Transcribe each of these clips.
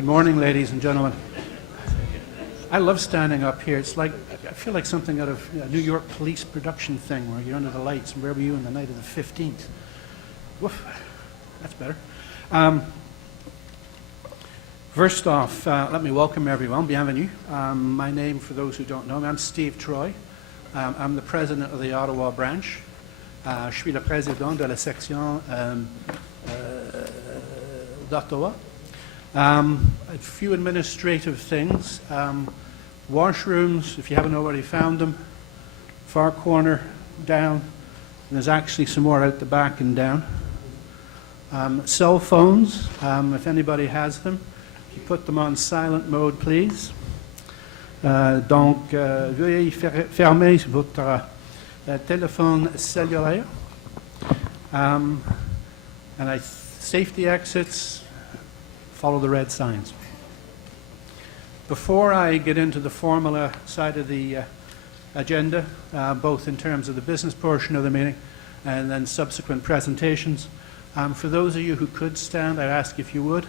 Good morning, ladies and gentlemen. I love standing up here. It's like, I feel like something out of a New York police production thing where you're under the lights, and where were you on the night of the 15th? Woof, that's better. First off, let me welcome everyone. Bienvenue. My name, for those who don't know me, I'm Steve Troy. I'm the president of the Ottawa branch. Je suis le président de la section d'Ottawa. A few administrative things. Washrooms, if you haven't already found them, far corner down, and there's actually some more out the back and down. Cell phones, if anybody has them, you put them on silent mode, please. Donc, veuillez fermer votre téléphone cellulaire. And safety exits, follow the red signs. Before I get into the formal side of the agenda, both in terms of the business portion of the meeting and then subsequent presentations, for those of you who could stand, I'd ask if you would,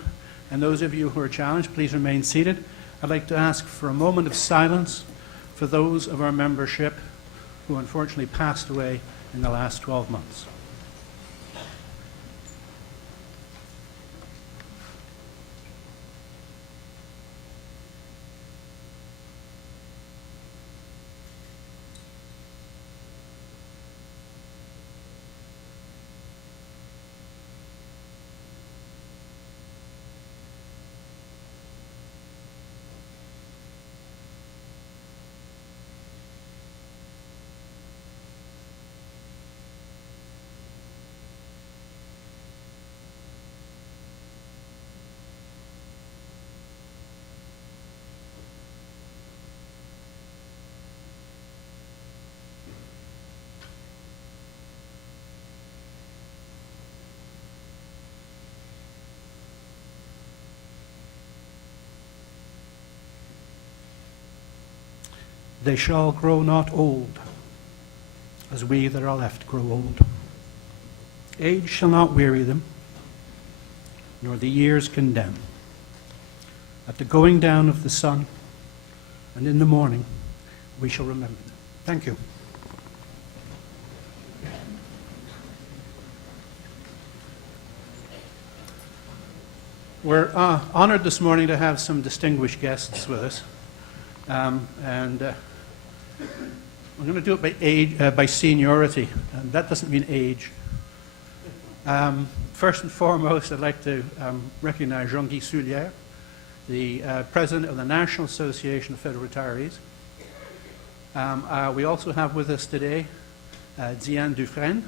and those of you who are challenged, please remain seated. I'd like to ask for a moment of silence for those of our membership who unfortunately passed away in the last 12 months. They shall grow not old, as we that are left grow old. Age shall not weary them, nor the years condemn. At the going down of the sun, and in the morning, we shall remember them. Thank you. We're honored this morning to have some distinguished guests with us. I'm going to do it by age, by seniority, and that doesn't mean age. First and foremost, I'd like to recognize Jean-Guy Soulière, the president of the National Association of Federal Retirees. We also have with us today Diane Dufresne,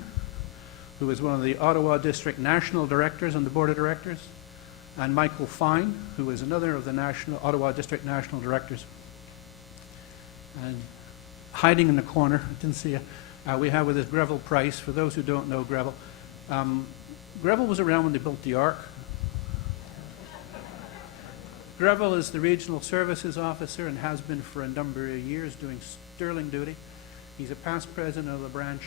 who is one of the Ottawa District National Directors on the Board of Directors, and Michael Fine, who is another of the Ottawa District National Directors. And hiding in the corner, I didn't see you, we have with us Greville Price. For those who don't know Greville, Greville was around when they built the Ark. Greville is the Regional Services Officer and has been for a number of years doing sterling duty. He's a past president of the branch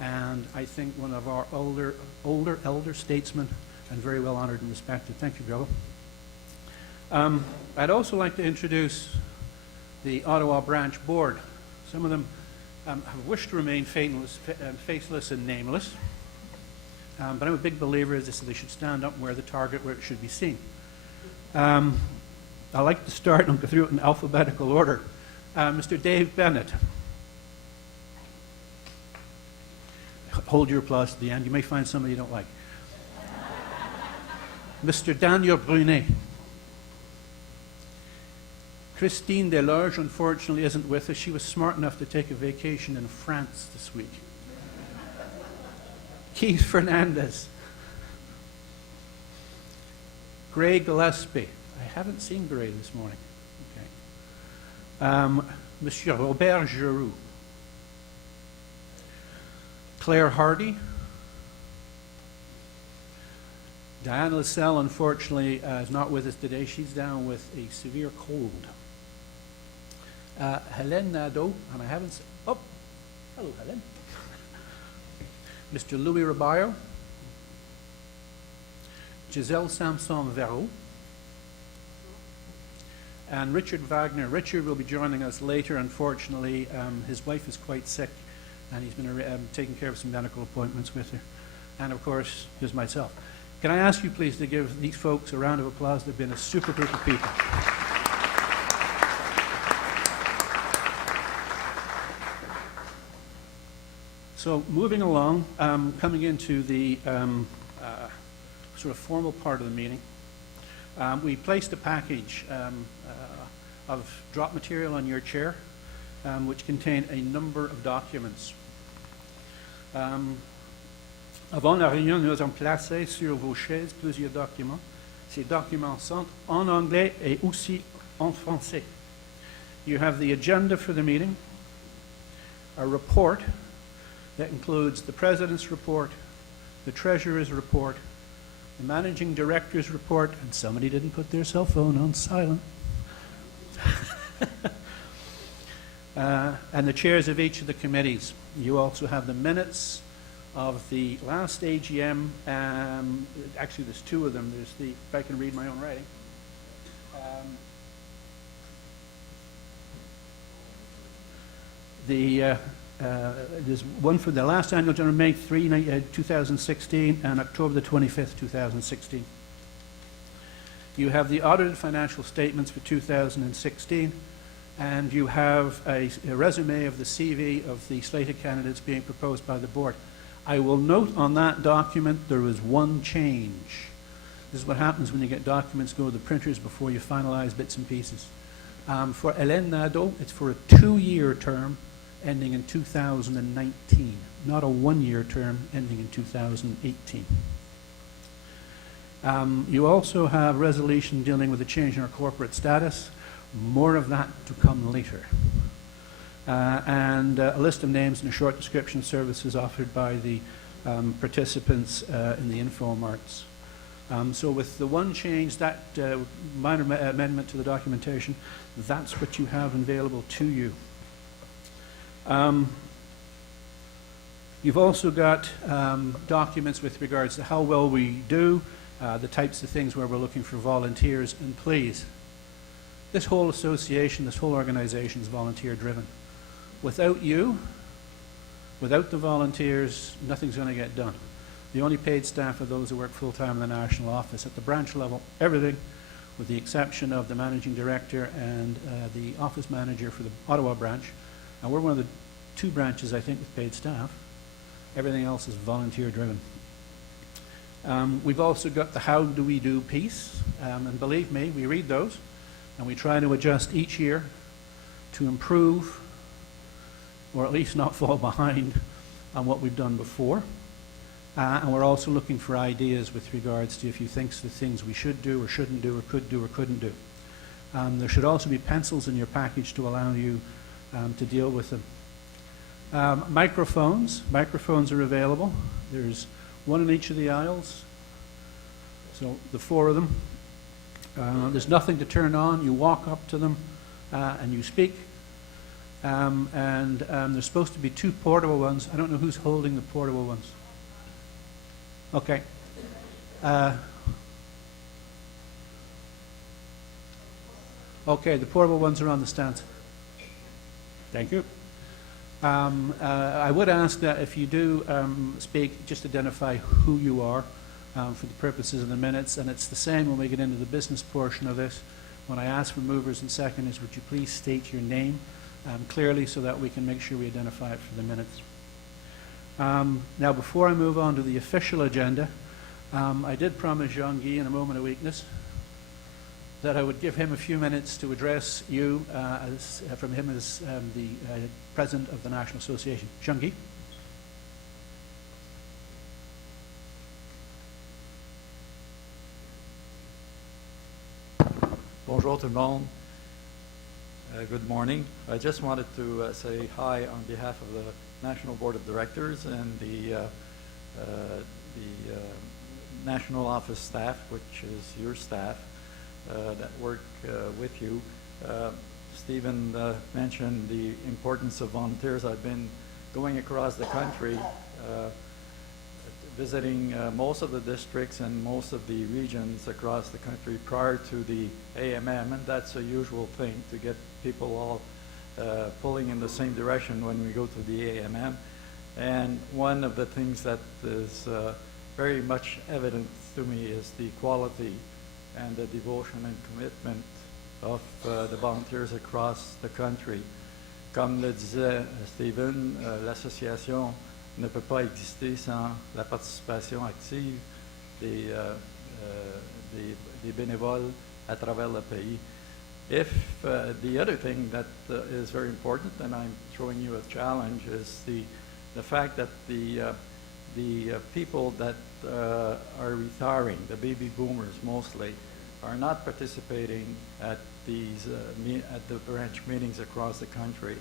and I think one of our elder statesmen and very well honored and respected. Thank you, Greville. I'd also like to introduce the Ottawa Branch Board. Some of them have wished to remain faceless and nameless, but I'm a big believer that they should stand up and wear the target where it should be seen. I'd like to start and go through it in alphabetical order. Mr. Dave Bennett. Hold your applause to the end. You may find somebody you don't like. Mr. Daniel Brunet. Christine Delarge, unfortunately, isn't with us. She was smart enough to take a vacation in France this week. Keith Fernandez. Gray Gillespie. I haven't seen Gray this morning. Okay. Monsieur Robert Giroux. Claire Hardy. Diane Lascelle, unfortunately, is not with us today. She's down with a severe cold. Helene Nadeau, and I haven't seen, oh, hello Helene. Mr. Louis Rabayo, Giselle Samson-Verreau, and Richard Wagner. Richard will be joining us later. Unfortunately, his wife is quite sick, and he's been taking care of some medical appointments with her. And of course, there's myself. Can I ask you please to give these folks a round of applause? They've been a super group of people. So moving along, coming into the sort of formal part of the meeting, we placed a package of drop material on your chair, which contained a number of documents. Avant la réunion, nous avons placé sur vos chaises plusieurs documents. Ces documents sont en anglais et aussi en français. You have the agenda for the meeting, a report that includes the President's report, the Treasurer's report, the Managing Director's report, and somebody didn't put their cell phone on silent, and the chairs of each of the committees. You also have the minutes of the last AGM. Actually, there's two of them. There's the, if I can read my own writing. There's one for the last annual general May 3, 2016, and October the 25th, 2016. You have the audited financial statements for 2016, and you have a resume of the CV of the slated candidates being proposed by the board. I will note on that document there is one change. This is what happens when you get documents go to the printers before you finalize bits and pieces. For Hélène Nadeau, it's for a 2-year term ending in 2019, not a 1-year term ending in 2018. You also have resolution dealing with the change in our corporate status. More of that to come later. And a list of names and a short description of services offered by the participants in the InfoMarts. So with the one change, that minor amendment to the documentation, that's what you have available to you. You've also got documents with regards to how well we do, the types of things where we're looking for volunteers, and please, this whole association, this whole organization is volunteer driven. Without you, without the volunteers, nothing's going to get done. The only paid staff are those who work full-time in the national office. At the branch level, everything, with the exception of the managing director and the office manager for the Ottawa branch, and we're one of the 2 branches, I think, with paid staff. Everything else is volunteer driven. We've also got the how do we do piece, and believe me, we read those, and we try to adjust each year to improve, or at least not fall behind on what we've done before. And we're also looking for ideas with regards to if you think the things we should do or shouldn't do or could do or couldn't do. There should also be pencils in your package to allow you to deal with them. Microphones are available. There's one in each of the aisles, so the 4 of them. There's nothing to turn on. You walk up to them and you speak. There's supposed to be 2 portable ones. I don't know who's holding the portable ones. Okay. Okay, the portable ones are on the stands. Thank you. I would ask that if you do speak, just identify who you are for the purposes of the minutes, and it's the same when we get into the business portion of this. When I ask for movers and seconders, would you please state your name clearly so that we can make sure we identify it for the minutes. Now, before I move on to the official agenda, I did promise Jean-Guy in a moment of weakness that I would give him a few minutes to address you from him as the President of the National Association. Jean-Guy? Bonjour tout le monde. Good morning. I just wanted to say hi on behalf of the National Board of Directors and the National Office staff, which is your staff, that work with you. Stephen mentioned the importance of volunteers. I've been going across the country visiting most of the districts and most of the regions across the country prior to the AMM, and that's a usual thing to get people all pulling in the same direction when we go to the AMM. And one of the things that is very much evident to me is the quality and the devotion and commitment of the volunteers across the country. Comme le disait Stephen, l'association ne peut pas exister sans la participation active des bénévoles à travers le pays. If the other thing that is very important, and I'm throwing you a challenge, is the fact that the people that are retiring, the baby boomers mostly, are not participating at at the branch meetings across the country.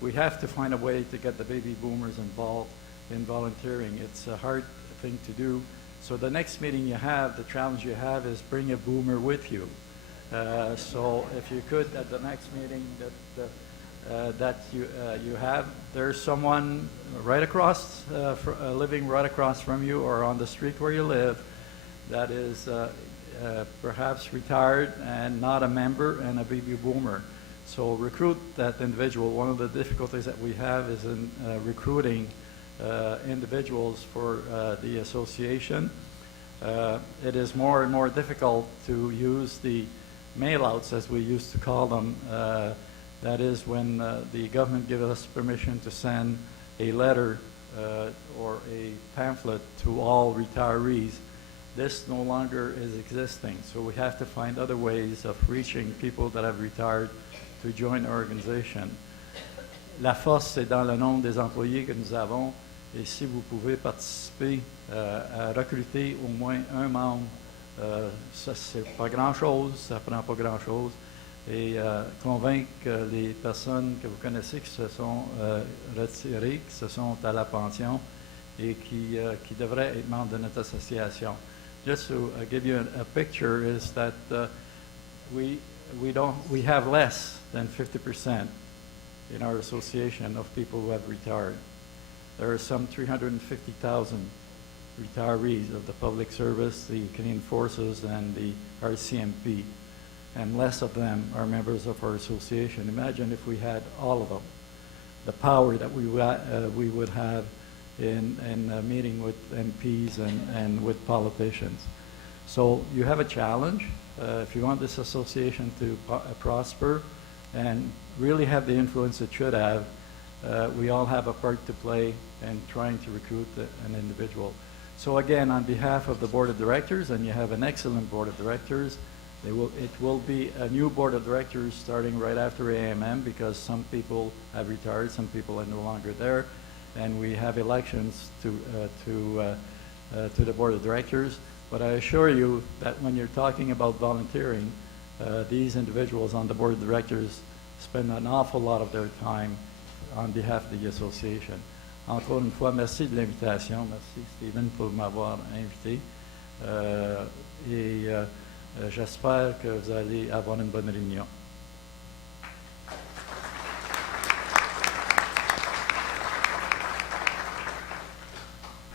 We have to find a way to get the baby boomers involved in volunteering. It's a hard thing to do. So the next meeting you have, the challenge you have is bring a boomer with you. So if you could, at the next meeting that you have, there's someone right across, living right across from you or on the street where you live that is perhaps retired and not a member and a baby boomer. So recruit that individual. One of the difficulties that we have is in recruiting individuals for the association. It is more and more difficult to use the mail-outs, as we used to call them. That is when the government gives us permission to send a letter or a pamphlet to all retirees. This no longer is existing, so we have to find other ways of reaching people that have retired to join our organization. La force, c'est dans le nombre des employés que nous avons, et si vous pouvez participer à recruter au moins un membre, ça c'est pas grand-chose, ça prend pas grand-chose, et convaincre les personnes que vous connaissez qui se sont retirées, qui se sont à la pension et qui devraient être membres de notre association. Just to give you a picture is that we have less than 50% in our association of people who have retired. There are some 350,000 retirees of the public service, the Canadian Forces, and the RCMP, and less of them are members of our association. Imagine if we had all of them, the power that we would have in meeting with MPs and with politicians. So you have a challenge. If you want this association to prosper and really have the influence it should have, we all have a part to play in trying to recruit an individual. So again, on behalf of the Board of Directors, and you have an excellent Board of Directors, it will be a new Board of Directors starting right after AMM, because some people have retired, some people are no longer there, and we have elections to the Board of Directors. But I assure you that when you're talking about volunteering, these individuals on the Board of Directors spend an awful lot of their time on behalf of the association. Encore une fois, merci de l'invitation. Merci, Stephen, pour m'avoir invité. J'espère que vous allez avoir une bonne réunion.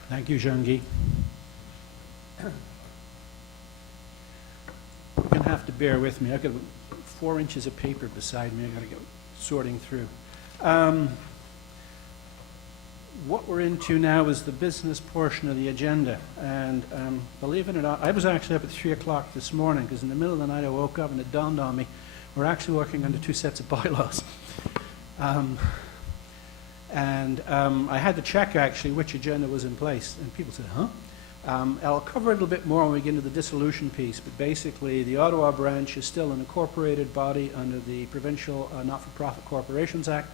Thank you, Jean-Guy. You're going to have to bear with me. I've got 4 inches of paper beside me. I've got to go sorting through. What we're into now is the business portion of the agenda. And believe it or not, I was actually up at 3 o'clock this morning, because in the middle of the night I woke up and it dawned on me, we're actually working under 2 sets of bylaws. I had to check actually which agenda was in place, and people said, huh? I'll cover it a little bit more when we get into the dissolution piece, but basically the Ottawa branch is still an incorporated body under the Provincial Not-for-Profit Corporations Act,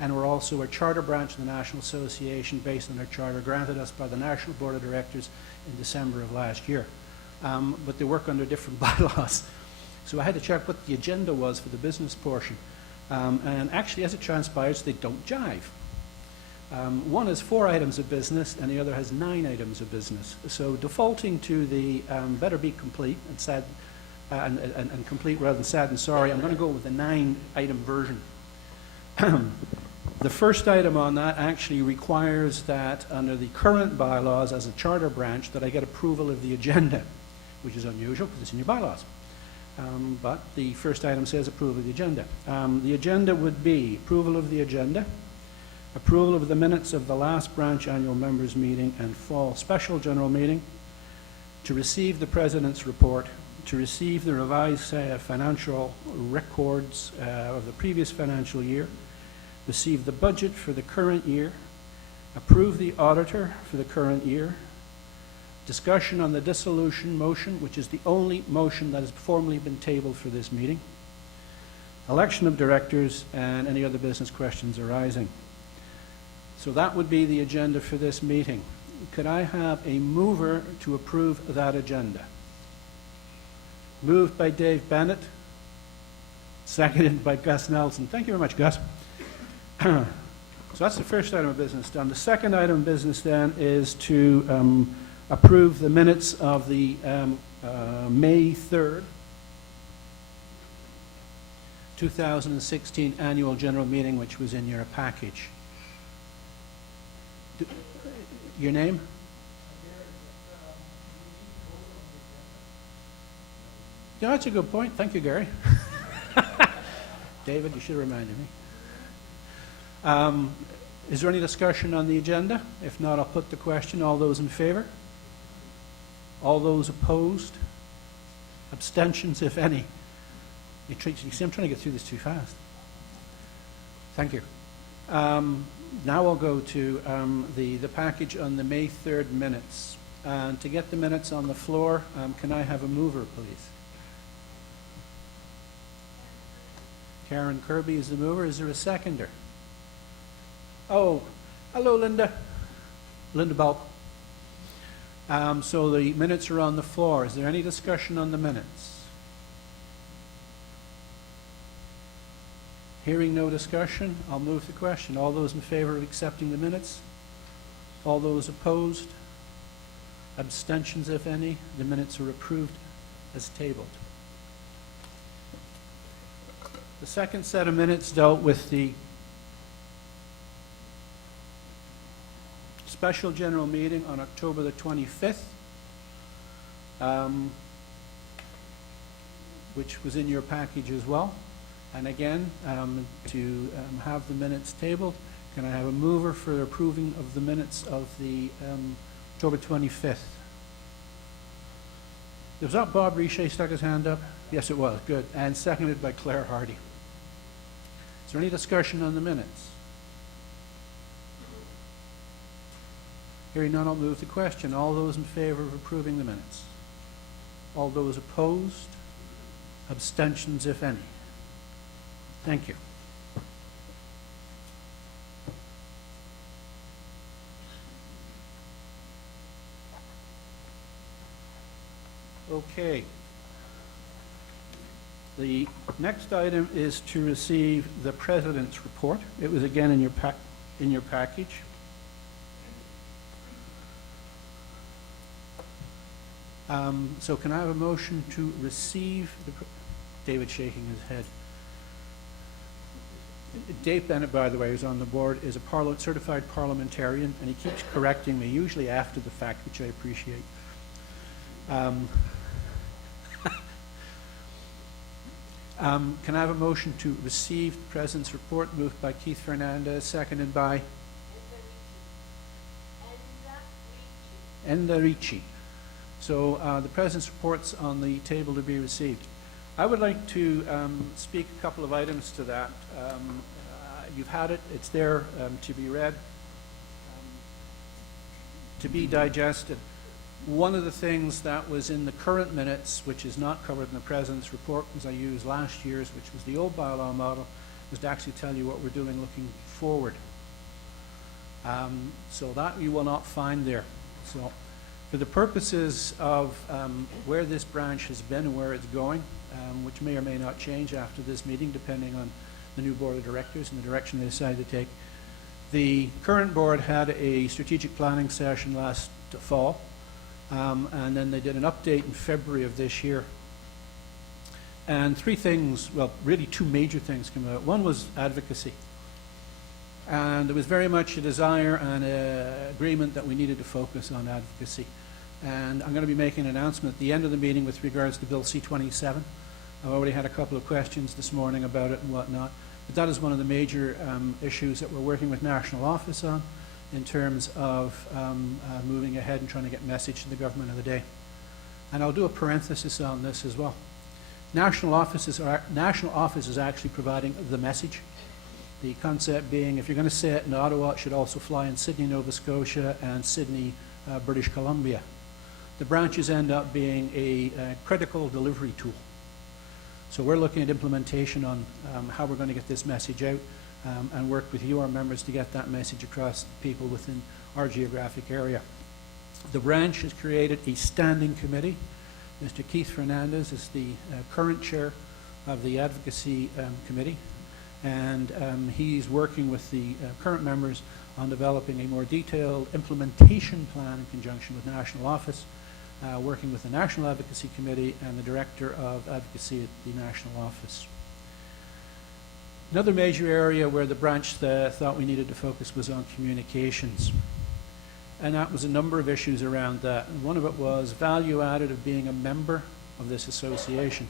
and we're also a charter branch of the National Association based on our charter granted us by the National Board of Directors in December of last year. But they work under different bylaws. So I had to check what the agenda was for the business portion. And actually, as it transpires, they don't jive. One has 4 items of business, and the other has 9 items of business. So defaulting to the better be complete and sad, and complete rather than sad and sorry, I'm going to go with the 9-item version. The first item on that actually requires that under the current bylaws as a charter branch that I get approval of the agenda, which is unusual because it's in your bylaws. But the first item says approval of the agenda. The agenda would be approval of the agenda, approval of the minutes of the last branch annual members meeting and fall special general meeting, to receive the President's report, to receive the revised financial records of the previous financial year, receive the budget for the current year, approve the auditor for the current year, discussion on the dissolution motion, which is the only motion that has formally been tabled for this meeting, election of directors, and any other business questions arising. So that would be the agenda for this meeting. Could I have a mover to approve that agenda? Moved by Dave Bennett, seconded by Gus Nelson. Thank you very much, Gus. So that's the first item of business done. The second item of business then is to approve the minutes of the May 3rd, 2016 annual general meeting, which was in your package. Your name? Yeah, that's a good point. Thank you, Gary. David, you should have reminded me. Is there any discussion on the agenda? If not, I'll put the question. All those in favor? All those opposed? Abstentions, if any? You see, I'm trying to get through this too fast. Thank you. Now I'll go to the package on the May 3rd minutes. And to get the minutes on the floor, can I have a mover, please? Karen Kirby is the mover. Is there a seconder? Oh, hello, Linda. Linda Bulb. So the minutes are on the floor. Is there any discussion on the minutes? Hearing no discussion, I'll move the question. All those in favor of accepting the minutes? All those opposed? Abstentions, if any? The minutes are approved as tabled. The second set of minutes dealt with the special general meeting on October the 25th, which was in your package as well. And again, to have the minutes tabled, can I have a mover for approving of the minutes of the October 25th? Was that Bob Riche stuck his hand up? Yes, it was. Good. And seconded by Claire Hardy. Is there any discussion on the minutes? Hearing none, I'll move the question. All those in favor of approving the minutes? All those opposed? Abstentions, if any? Thank you. Okay. The next item is to receive the President's report. It was again in your package. So can I have a motion to receive the David shaking his head. Dave Bennett, by the way, who's on the board, is a certified parliamentarian, and he keeps correcting me, usually after the fact, which I appreciate. Can I have a motion to receive the President's report, moved by Keith Fernandez, seconded by Enda Ricci. So the President's report's on the table to be received. I would like to speak a couple of items to that. You've had it. It's there to be read, to be digested. One of the things that was in the current minutes, which is not covered in the President's report, because I used last year's, which was the old bylaw model, was to actually tell you what we're doing looking forward. So that you will not find there. So for the purposes of where this branch has been and where it's going, which may or may not change after this meeting, depending on the new board of directors and the direction they decide to take. The current board had a strategic planning session last fall, and then they did an update in February of this year. And three things, well, really two major things came out. One was advocacy. And there was very much a desire and agreement that we needed to focus on advocacy. And I'm going to be making an announcement at the end of the meeting with regards to Bill C-27. I've already had a couple of questions this morning about it and whatnot. But that is one of the major issues that we're working with National Office on in terms of moving ahead and trying to get message to the government of the day. And I'll do a parenthesis on this as well. National Office is actually providing the message. The concept being, if you're going to say it in Ottawa, it should also fly in Sydney, Nova Scotia, and Sydney, British Columbia. The branches end up being a critical delivery tool. So we're looking at implementation on how we're going to get this message out and work with you, our members, to get that message across to people within our geographic area. The branch has created a standing committee. Mr. Keith Fernandez is the current chair of the advocacy committee, and he's working with the current members on developing a more detailed implementation plan in conjunction with National Office, working with the National Advocacy Committee and the Director of Advocacy at the National Office. Another major area where the branch thought we needed to focus was on communications. And that was a number of issues around that. And one of it was value added of being a member of this association.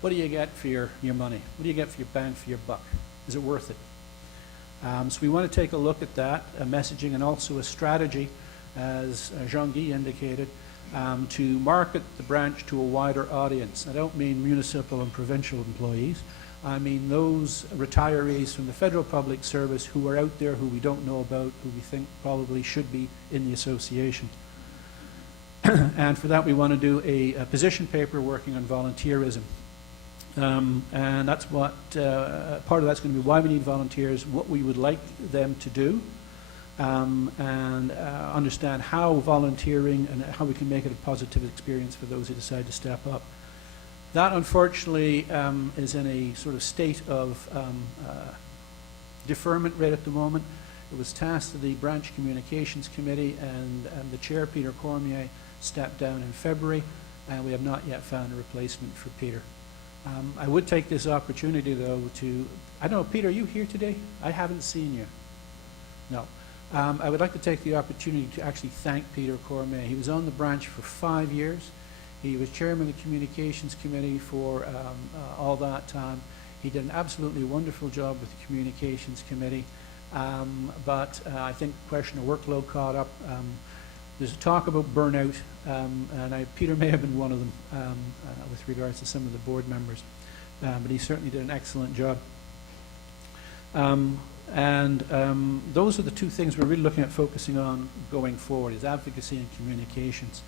What do you get for your money? What do you get for your bang for your buck? Is it worth it? So we want to take a look at that, messaging, and also a strategy, as Jean-Guy indicated, to market the branch to a wider audience. I don't mean municipal and provincial employees. I mean those retirees from the federal public service who are out there, who we don't know about, who we think probably should be in the association. And for that we want to do a position paper working on volunteerism. And that's what, part of that's going to be why we need volunteers, what we would like them to do, and understand how volunteering and how we can make it a positive experience for those who decide to step up. That, unfortunately, is in a sort of state of deferment right at the moment. It was tasked to the Branch Communications Committee, and the chair, Peter Cormier, stepped down in February, and we have not yet found a replacement for Peter. I would take this opportunity, though, to, I don't know, Peter, are you here today? I haven't seen you. No. I would like to take the opportunity to actually thank Peter Cormier. He was on the branch for 5 years. He was chairman of the Communications Committee for all that time. He did an absolutely wonderful job with the Communications Committee, but I think the question of workload caught up. There's talk about burnout, and Peter may have been one of them with regards to some of the board members, but he certainly did an excellent job. Those are the two things we're really looking at focusing on going forward, is advocacy and communications.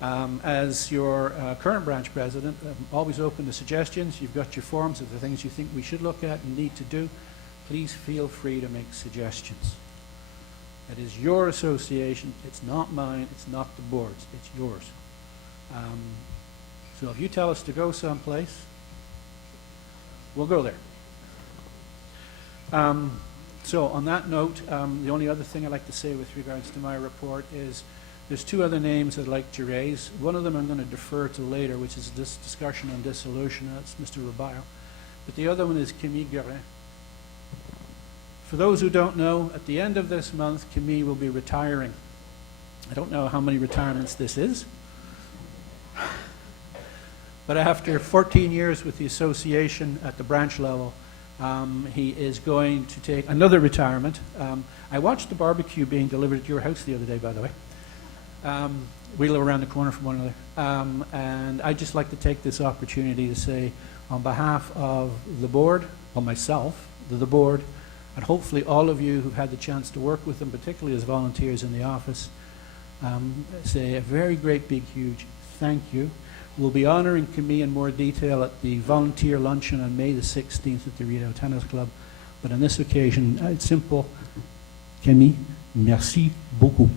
As your current branch president, I'm always open to suggestions. You've got your forms of the things you think we should look at and need to do. Please feel free to make suggestions. It is your association. It's not mine. It's not the board's. It's yours. So if you tell us to go someplace, we'll go there. So on that note, the only other thing I'd like to say with regards to my report is there's two other names I'd like to raise. One of them I'm going to defer to later, which is this discussion on dissolution. That's Mr. Robillard. But the other one is Camille Guerin. For those who don't know, at the end of this month, Camille will be retiring. I don't know how many retirements this is. But after 14 years with the association at the branch level, he is going to take another retirement. I watched the barbecue being delivered at your house the other day, by the way. We live around the corner from one another. And I'd just like to take this opportunity to say, on behalf of the board, well, myself, the board, and hopefully all of you who've had the chance to work with them, particularly as volunteers in the office, say a very great, big, huge thank you. We'll be honoring Camille in more detail at the volunteer luncheon on May the 16th at the Rideau Tennis Club. But on this occasion, it's simple. Camille, merci beaucoup.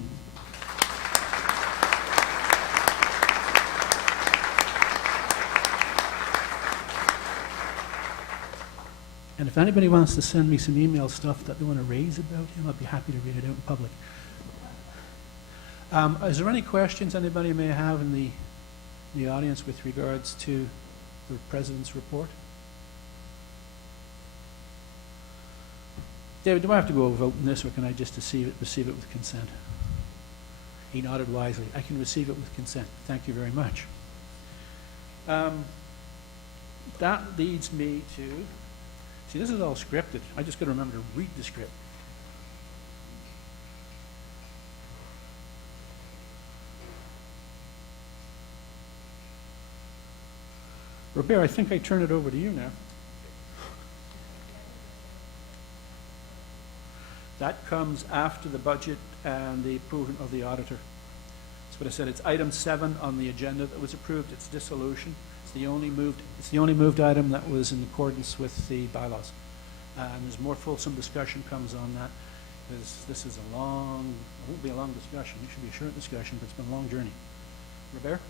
And if anybody wants to send me some email stuff that they want to raise about him, I'd be happy to read it out in public. Is there any questions anybody may have in the audience with regards to the President's report? David, do I have to go vote on this, or can I just receive it with consent? He nodded wisely. I can receive it with consent. Thank you very much. That leads me to, see, this is all scripted. I just got to remember to read the script. Robert, I think I turn it over to you now. That comes after the budget and the approval of the auditor. That's what I said. It's item 7 on the agenda that was approved. It's dissolution. It's the only moved item that was in accordance with the bylaws. And there's more fulsome discussion comes on that. This is a long, it won't be a long discussion. It should be a short discussion, but it's been a long journey. Robert?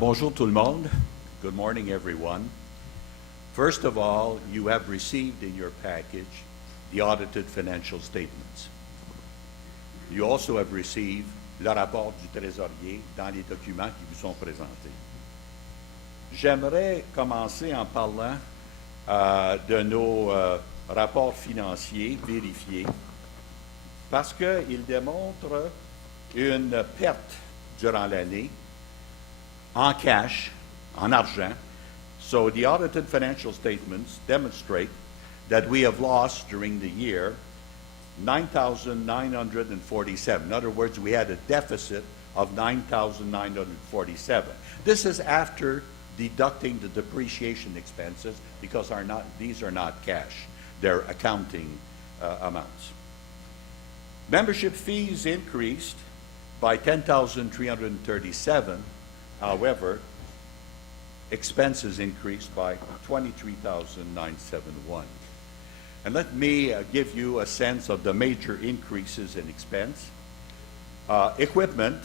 Bonjour tout le monde. Good morning, everyone. First of all, you have received in your package the audited financial statements. You also have received le rapport du trésorier dans les documents qui vous sont présentés. J'aimerais commencer en parlant de nos rapports financiers vérifiés parce qu'ils démontrent une perte durant l'année en cash, en argent. So the audited financial statements demonstrate that we have lost during the year $9,947. In other words, we had a deficit of $9,947. This is after deducting the depreciation expenses because these are not cash. They're accounting amounts. Membership fees increased by $10,337. However, expenses increased by $23,971. And let me give you a sense of the major increases in expense. Equipment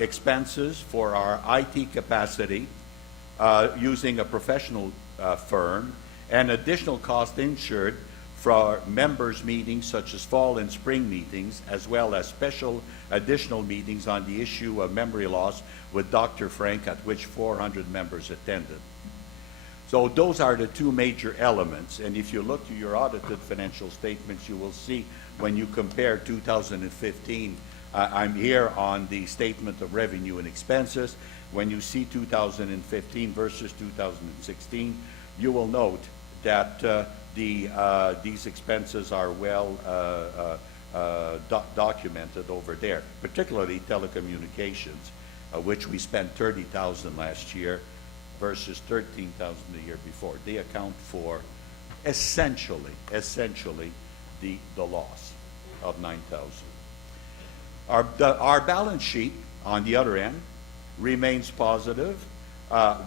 expenses for our IT capacity using a professional firm, and additional cost incurred for members' meetings such as fall and spring meetings, as well as special additional meetings on the issue of memory loss with Dr. Frank, at which 400 members attended. So those are the two major elements, and if you look to your audited financial statements, you will see when you compare 2015, I'm here on the statement of revenue and expenses. When you see 2015 versus 2016, you will note that these expenses are well documented over there, particularly telecommunications, which we spent $30,000 last year versus $13,000 the year before. They account for essentially the loss of $9,000. Our balance sheet, on the other end, remains positive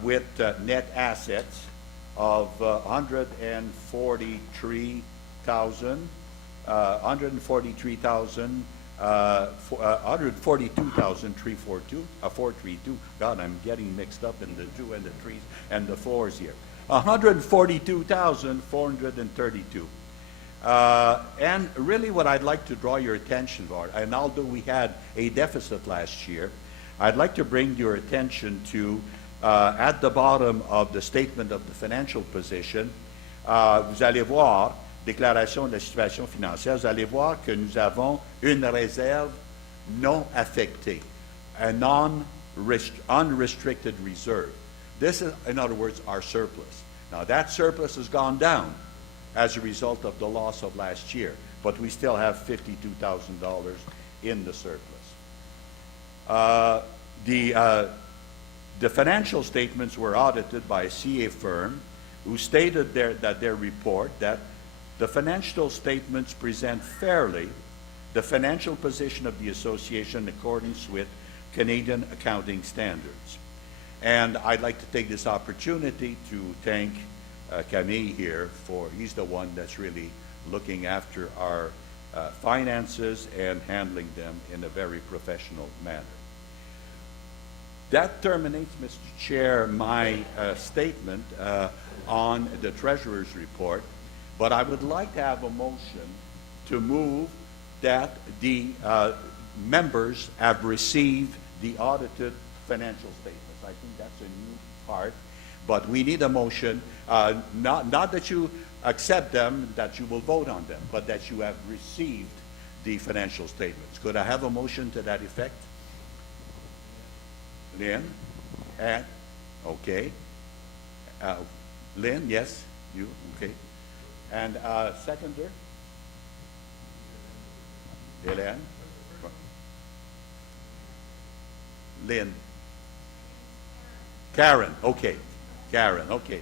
with net assets of $142,342. God, I'm getting mixed up in the 2 and the 3s and the 4s here. $142,432. And really what I'd like to draw your attention for, and although we had a deficit last year, I'd like to bring your attention to, at the bottom of the statement of the financial position, vous allez voir, déclaration de la situation financière, vous allez voir que nous avons une réserve non affectée, a unrestricted reserve. This is, in other words, our surplus. Now that surplus has gone down as a result of the loss of last year, but we still have $52,000 in the surplus. The financial statements were audited by a CA firm who stated that their report that the financial statements present fairly the financial position of the association in accordance with Canadian accounting standards. And I'd like to take this opportunity to thank Camille here he's the one that's really looking after our finances and handling them in a very professional manner. That terminates, Mr. Chair, my statement on the Treasurer's report, but I would like to have a motion to move that the members have received the audited financial statements. I think that's a new part, but we need a motion, not that you accept them, that you will vote on them, but that you have received the financial statements. Could I have a motion to that effect? Lynn? And, okay. Lynn, yes, you, okay. And seconder? Hélène? Lynn? Karen, okay. Karen, okay.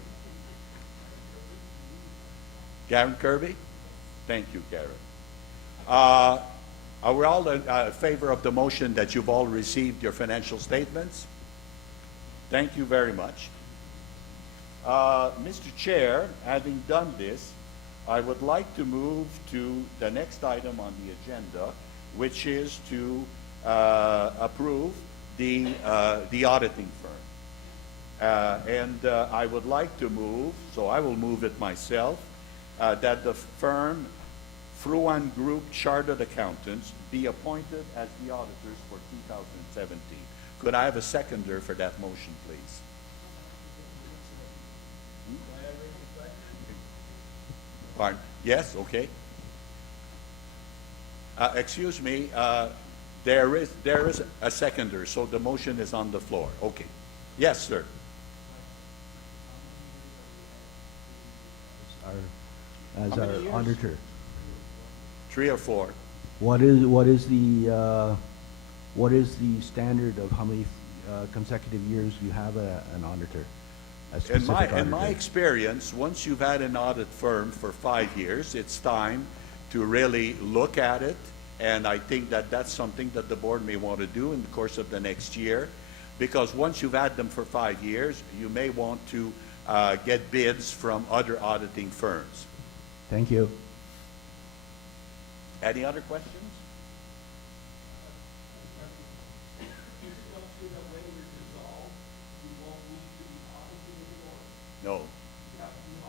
Karen Kirby? Thank you, Karen. Are we all in favor of the motion that you've all received your financial statements? Thank you very much. Mr. Chair, having done this, I would like to move to the next item on the agenda, which is to approve the auditing firm. I would like to move, so I will move it myself, that the firm Fruan Group Chartered Accountants be appointed as the auditors for 2017. Could I have a seconder for that motion, please? Pardon? Yes, okay. Excuse me, there is a seconder, so the motion is on the floor. Okay. Yes, sir. As How our many years? auditor. 3 or 4. What is the standard of how many consecutive years you have an auditor? A In specific my auditor? experience, once you've had an audit firm for 5 years, it's time to really look at it, and I think that that's something that the board may want to do in the course of the next year, because once you've had them for 5 years, you may want to get bids from other auditing firms. Thank you. Any other questions? No.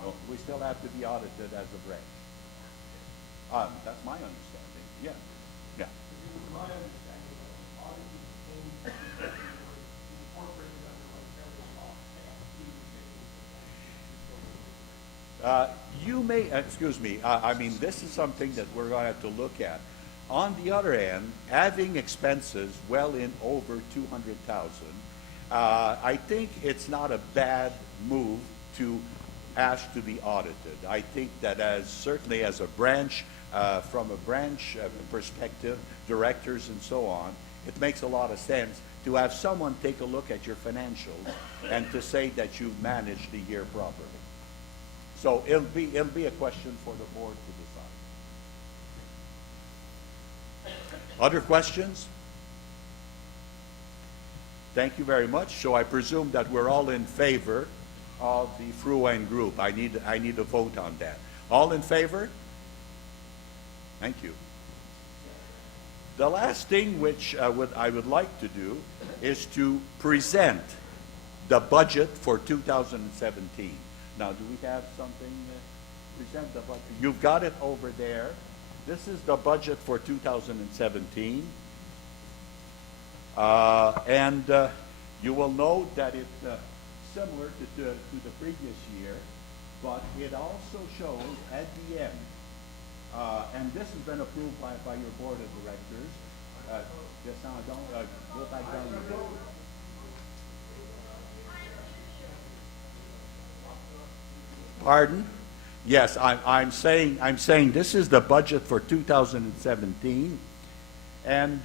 No, we still have to be audited as a branch. That's my understanding, yeah. Yeah. You may, excuse me, I mean, this is something that we're going to have to look at. On the other hand, having expenses well in over 200,000, I think it's not a bad move to ask to be audited. I think that certainly as a branch, from a branch perspective, directors and so on, it makes a lot of sense to have someone take a look at your financials and to say that you've managed the year properly. So it'll be a question for the board to decide. Other questions? Thank you very much. So I presume that we're all in favor of the Fruan Group. I need a vote on that. All in favor? Thank you. The last thing which I would like to do is to present the budget for 2017. Now, do we have something to present the budget? You've got it over there. This is the budget for 2017. You will note that it's similar to the previous year, but it also shows at the end, and this has been approved by your board of directors. Just now, don't go back down a bit. Pardon? Yes, I'm saying this is the budget for 2017, and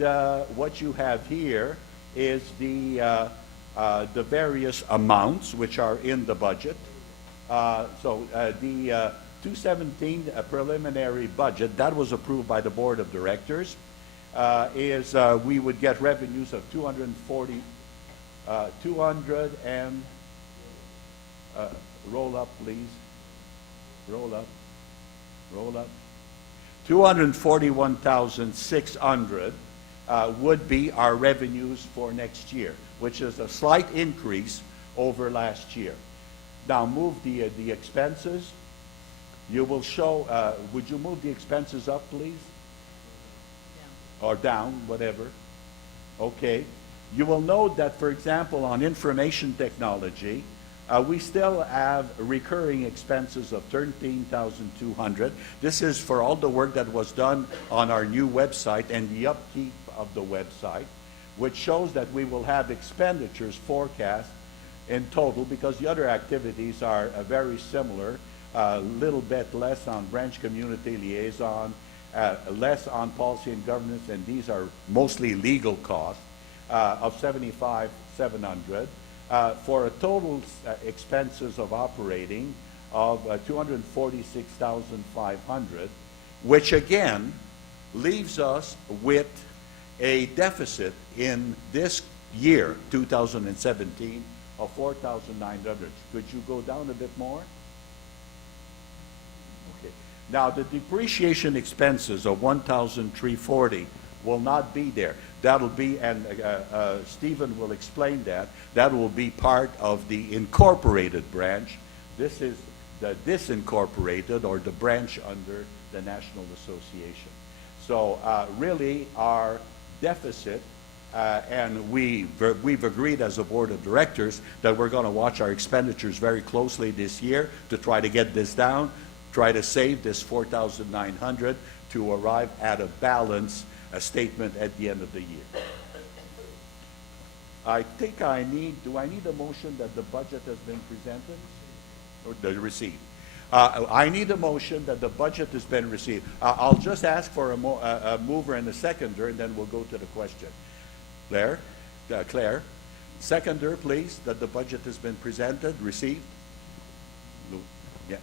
what you have here is the various amounts which are in the budget. The 2017 preliminary budget that was approved by the board of directors is we would get revenues of 240, 200 and roll up, please. Roll up. 241,600 would be our revenues for next year, which is a slight increase over last year. Now move the expenses. You will show, would you move the expenses up, please? or down, whatever. Okay. You will note that, for example, on information technology, we still have recurring expenses of $13,200. This is for all the work that was done on our new website and the upkeep of the website, which shows that we will have expenditures forecast in total, because the other activities are very similar, a little bit less on branch community liaison, less on policy and governance, and these are mostly legal costs, of $75,700, for a total expenses of operating of $246,500, which again leaves us with a deficit in this year, 2017, of $4,900. Could you go down a bit more? Okay. Now, the depreciation expenses of $1,340 will not be there. That'll be, and Stephen will explain that, that will be part of the incorporated branch. This is the disincorporated, or the branch under the National Association. So really our deficit, and we've agreed as a board of directors that we're going to watch our expenditures very closely this year to try to get this down, try to save this $4,900 to arrive at a balance, a statement at the end of the year. I think do I need a motion that the budget has been presented? Or received? I need a motion that the budget has been received. I'll just ask for a mover and a seconder, and then we'll go to the question. Claire, seconder, please, that the budget has been presented, received? Yeah.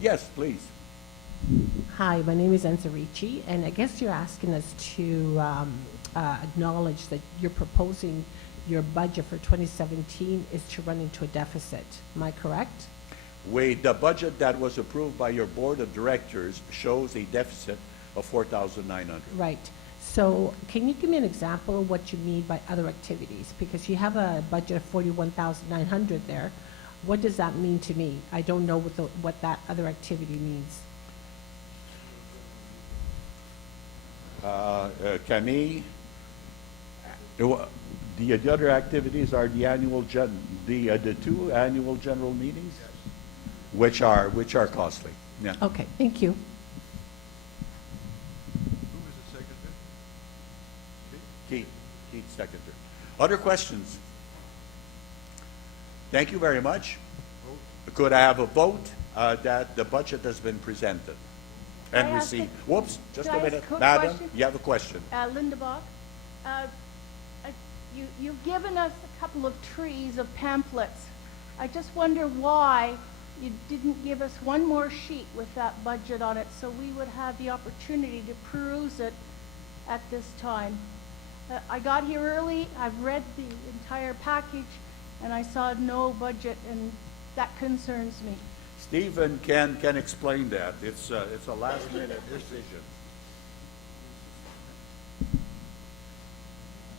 Yes, please. Hi, my name is Enza Ricci, and I guess you're asking us to acknowledge that you're proposing your budget for 2017 is to run into a deficit. Am I correct? The budget that was approved by your board of directors shows a deficit of $4,900. Right. So can you give me an example of what you mean by other activities? Because you have a budget of $41,900 there. What does that mean to me? I don't know what that other activity means. Camille, the other activities are the annual the two annual general meetings, which are costly. Yeah. Okay, thank you. Keith, seconder. Other questions? Thank you very much. Could I have a vote that the budget has been presented and Can I ask received? a- Whoops, just Can a I ask minute. a quick Madam, question? you have a question. Linda Bach, you've given us a couple of trees of pamphlets. I just wonder why you didn't give us one more sheet with that budget on it, so we would have the opportunity to peruse it at this time. I got here early, I've read the entire package, and I saw no budget, and that concerns me. Stephen can explain that. It's a last-minute decision.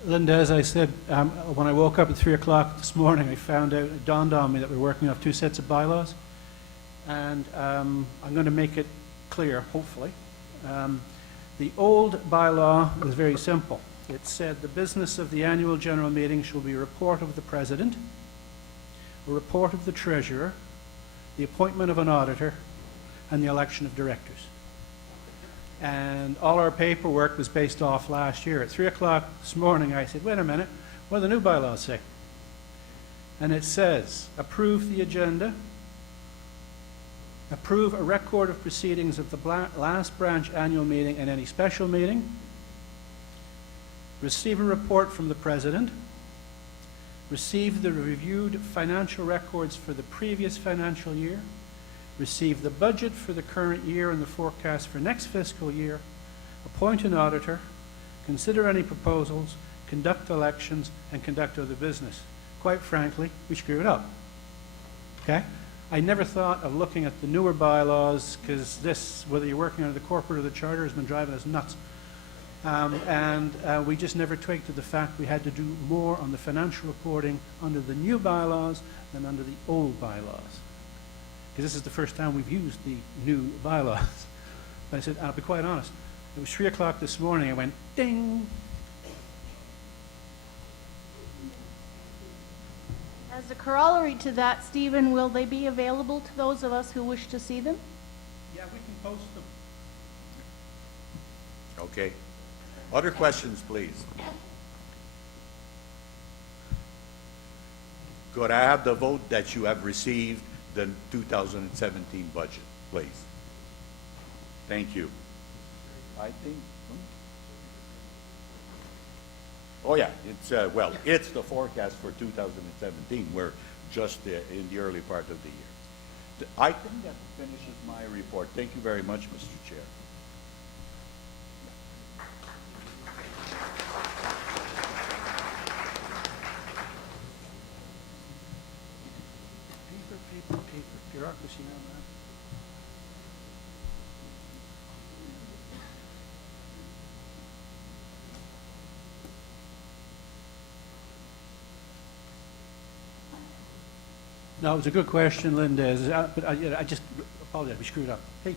Linda, as I said, when I woke up at 3 o'clock this morning, it dawned on me that we're working off two sets of bylaws. And I'm going to make it clear, hopefully. The old bylaw was very simple. It said the business of the annual general meeting shall be a report of the president, a report of the treasurer, the appointment of an auditor, and the election of directors. And all our paperwork was based off last year. At 3 o'clock this morning, I said, wait a minute, what do the new bylaws say? And it says, approve the agenda, approve a record of proceedings of the last branch annual meeting and any special meeting, receive a report from the president, receive the reviewed financial records for the previous financial year, receive the budget for the current year and the forecast for next fiscal year, appoint an auditor, consider any proposals, conduct elections, and conduct other business. Quite frankly, we screwed up. Okay? I never thought of looking at the newer bylaws, because this, whether you're working under the corporate or the charter, has been driving us nuts. We just never twigged to the fact we had to do more on the financial reporting under the new bylaws than under the old bylaws. Because this is the first time we've used the new bylaws. But I said, I'll be quite honest, It was 3 o'clock this morning, I went ding. As a corollary to that, Stephen, will they be available to those of us who wish to see them? Yeah, we can post them. Okay. Other questions, please? Could I have the vote that you have received the 2017 budget, please? Thank you. I think, oh yeah, it's, well, it's the forecast for 2017. We're just in the early part of the year. I think that finishes my report. Thank you very much, Mr. Chair. Paper, bureaucracy on that. No, it was a good question, Linda, but I just apologize, we screwed up. Hey.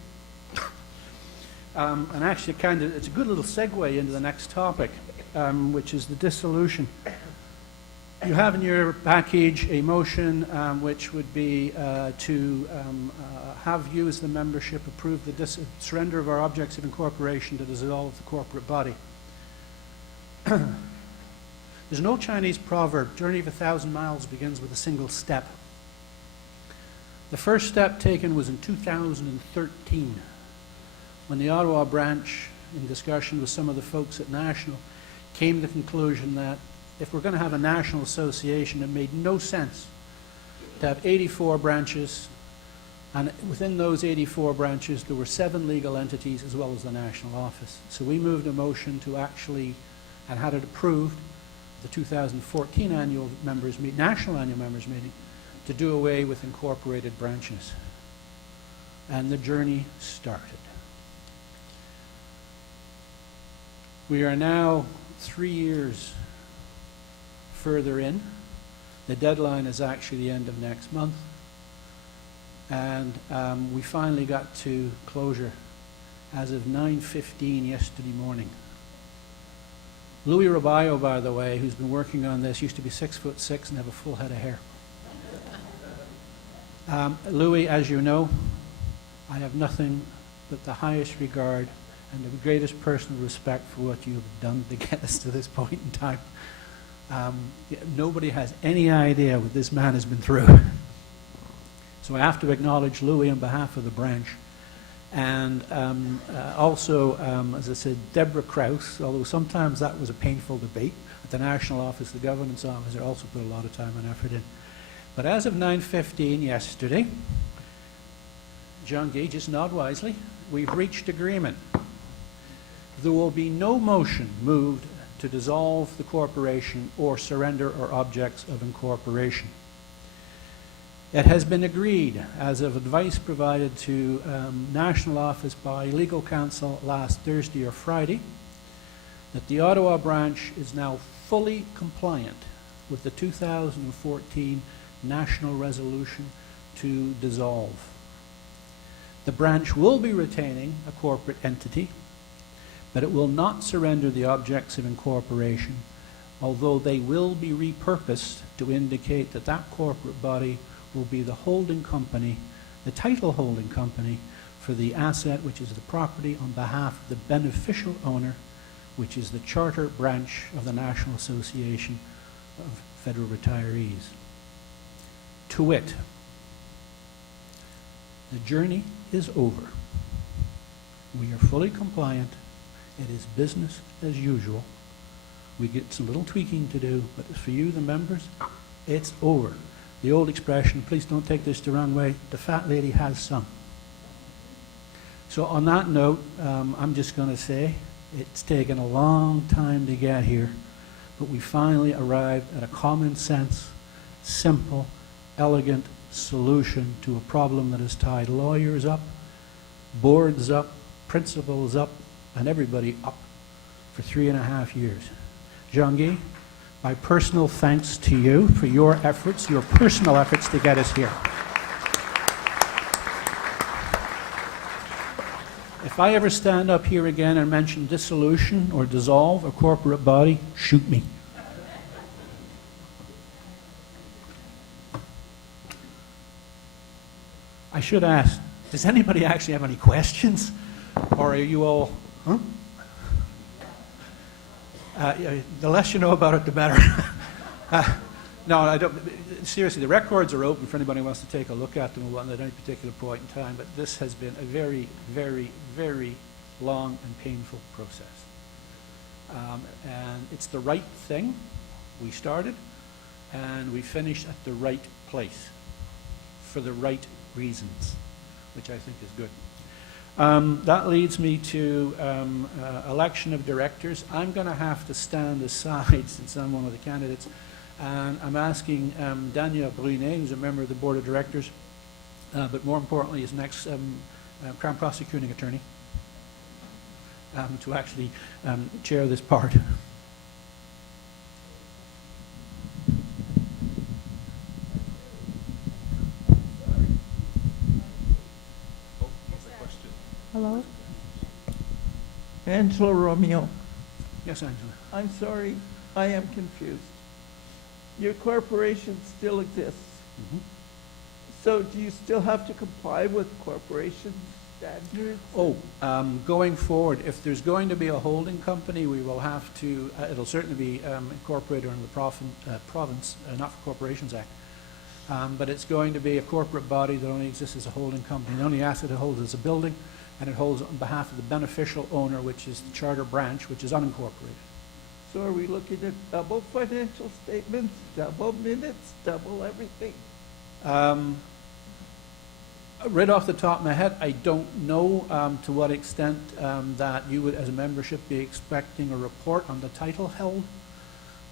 And actually, it's a good little segue into the next topic, which is the dissolution. You have in your package a motion which would be to have you as the membership approve the surrender of our objects of incorporation to dissolve the corporate body. There's an old Chinese proverb, journey of 1,000 miles begins with a single step. The first step taken was in 2013, when the Ottawa branch, in discussion with some of the folks at National, came to the conclusion that if we're going to have a national association, it made no sense to have 84 branches, and within those 84 branches, there were 7 legal entities as well as the national office. So we moved a motion to actually, and had it approved, the 2014 annual members meeting, national annual members meeting, to do away with incorporated branches. And the journey started. We are now 3 years further in. The deadline is actually the end of next month. And we finally got to closure as of 9:15 yesterday morning. Louis Robayo, by the way, who's been working on this, used to be 6'6" and have a full head of hair. Louis, as you know, I have nothing but the highest regard and the greatest personal respect for what you have done to get us to this point in time. Nobody has any idea what this man has been through. So I have to acknowledge Louis on behalf of the branch. And also, as I said, Deborah Krause, although sometimes that was a painful debate at the national office, the governance officer also put a lot of time and effort in. But as of 9:15 yesterday, John Gay, just nod wisely, we've reached agreement. There will be no motion moved to dissolve the corporation or surrender our objects of incorporation. It has been agreed, as of advice provided to National Office by Legal Counsel last Thursday or Friday, that the Ottawa branch is now fully compliant with the 2014 National Resolution to dissolve. The branch will be retaining a corporate entity, but it will not surrender the objects of incorporation, although they will be repurposed to indicate that that corporate body will be the holding company, the title holding company for the asset, which is the property on behalf of the beneficial owner, which is the charter branch of the National Association of Federal Retirees. To wit, the journey is over. We are fully compliant. It is business as usual. We get some little tweaking to do, but for you, the members, it's over. The old expression, please don't take this the wrong way, the fat lady has some. So on that note, I'm just going to say it's taken a long time to get here, but we finally arrived at a common sense, simple, elegant solution to a problem that has tied lawyers up, boards up, principals up, and everybody up for 3.5 years. Jean-Guy, my personal thanks to you for your efforts, your personal efforts to get us here. If I ever stand up here again and mention dissolution or dissolve a corporate body, shoot me. I should ask, does anybody actually have any questions? Or are you all, huh? Yeah, the less you know about it, the better. No, I don't. Seriously, the records are open for anybody who wants to take a look at them at any particular point in time, but this has been a very, very, very long and painful process. And it's the right thing. We started, and we finished at the right place for the right reasons, which I think is good. That leads me to election of directors. I'm going to have to stand aside since I'm one of the candidates, and I'm asking Daniel Brunet, who's a member of the board of directors, but more importantly is next Crown Prosecuting Attorney, to actually chair this part. Hello? Angela Romeo. Yes, Angela. I'm sorry, I am confused. Your corporation still exists. Mhm. So do you still have to comply with corporation standards? Oh, going forward, if there's going to be a holding company, we will have to, it'll certainly be incorporated under the Province Not for Corporations Act. But it's going to be a corporate body that only exists as a holding company. The only asset it holds is a building, and it holds on behalf of the beneficial owner, which is the charter branch, which is unincorporated. So are we looking at double financial statements, double minutes, double everything? Right off the top of my head, I don't know to what extent that you would, as a membership, be expecting a report on the title held.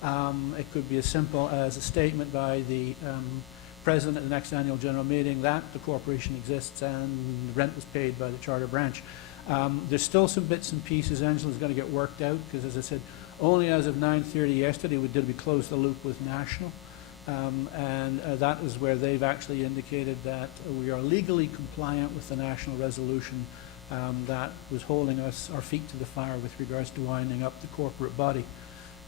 It could be as simple as a statement by the president at the next annual general meeting that the corporation exists and the rent was paid by the charter branch. There's still some bits and pieces Angela's going to get worked out because, as I said, only as of 9:30 yesterday did we close the loop with National. And that is where they've actually indicated that we are legally compliant with the national resolution that was holding us, our feet to the fire with regards to winding up the corporate body.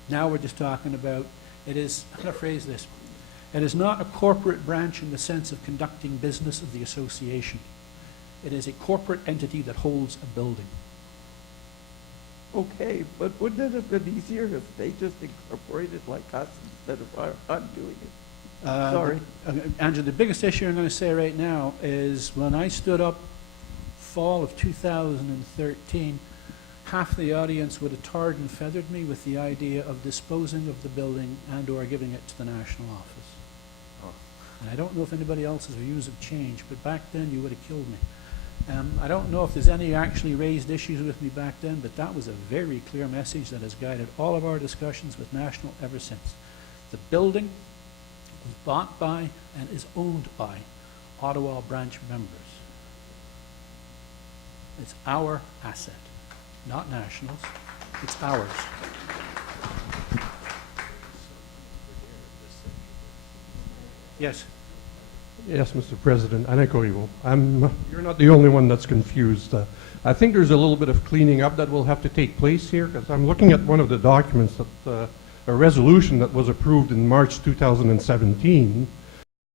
Now we're just talking about, it is, how can I phrase this? It is not a corporate branch in the sense of conducting business of the association. It is a corporate entity that holds a building. Okay, but wouldn't it have been easier if they just incorporated like us instead of undoing it? Sorry. Andrew, the biggest issue I'm going to say right now is when I stood up fall of 2013, half the audience would have tarred and feathered me with the idea of disposing of the building and or giving it to the national office. And I don't know if anybody else's views have changed, but back then you would have killed me. I don't know if there's any actually raised issues with me back then, but that was a very clear message that has guided all of our discussions with National ever since. The building was bought by and is owned by Ottawa branch members. It's our asset, not National's. It's ours. Yes. Yes, Mr. President, and I agree. You're not the only one that's confused. I think there's a little bit of cleaning up that will have to take place here, because I'm looking at one of the documents, that a resolution that was approved in March 2017,